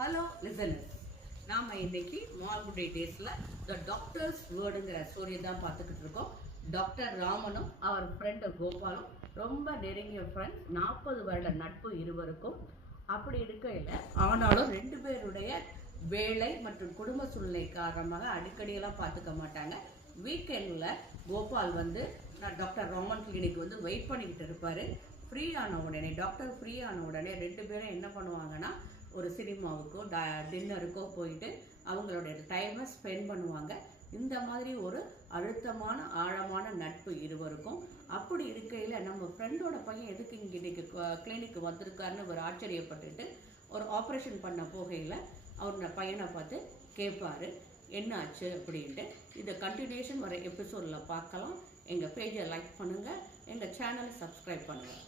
Hello listeners, நாம் இன்னைக்கு மார்குடே டேஸில் த டாக்டர்ஸ் வேர்டுங்கிற ஸ்டோரி தான் பார்த்துக்கிட்டு இருக்கோம். டாக்டர் ராமனும் அவர் ஃப்ரெண்டு கோபாலும் ரொம்ப நெருங்கிய ஃப்ரெண்ட்ஸ், 40 வருட நட்பு இருவருக்கும். அப்படி இருக்கையில் ஆனாலும் ரெண்டு பேருடைய வேலை மற்றும் குடும்ப சூழ்நிலை காரணமாக அடிக்கடியெல்லாம் பார்த்துக்க மாட்டாங்க. வீக்கெண்டில் கோபால் வந்து டாக்டர் ராமன் கிளினிக் வந்து வெயிட் பண்ணிக்கிட்டு இருப்பார். டாக்டர் ஃப்ரீ ஆன உடனே ரெண்டு பேரும் என்ன பண்ணுவாங்கன்னா, ஒரு சினிமாவுக்கோ டின்னருக்கோ போயிட்டு அவங்களுடைய டைமை ஸ்பெண்ட் பண்ணுவாங்க. இந்த மாதிரி ஒரு அழுத்தமான ஆழமான நட்பு இருவருக்கும். அப்படி இருக்கையில் நம்ம ஃப்ரெண்டோட பையன் எதுக்கு இங்கே இன்னைக்கு கிளினிக்கு வந்திருக்காருன்னு ஒரு ஆச்சரியப்பட்டுட்டு ஒரு ஆப்ரேஷன் பண்ண போகையில் அவரோட பையனை பார்த்து கேட்பாரு, என்ன ஆச்சு அப்படின்ட்டு. இதை கண்டினியூஷன் வர எபிசோடில் பார்க்கலாம். எங்கள் பேஜை லைக் பண்ணுங்கள், எங்கள் சேனலை சப்ஸ்கிரைப் பண்ணுங்கள்.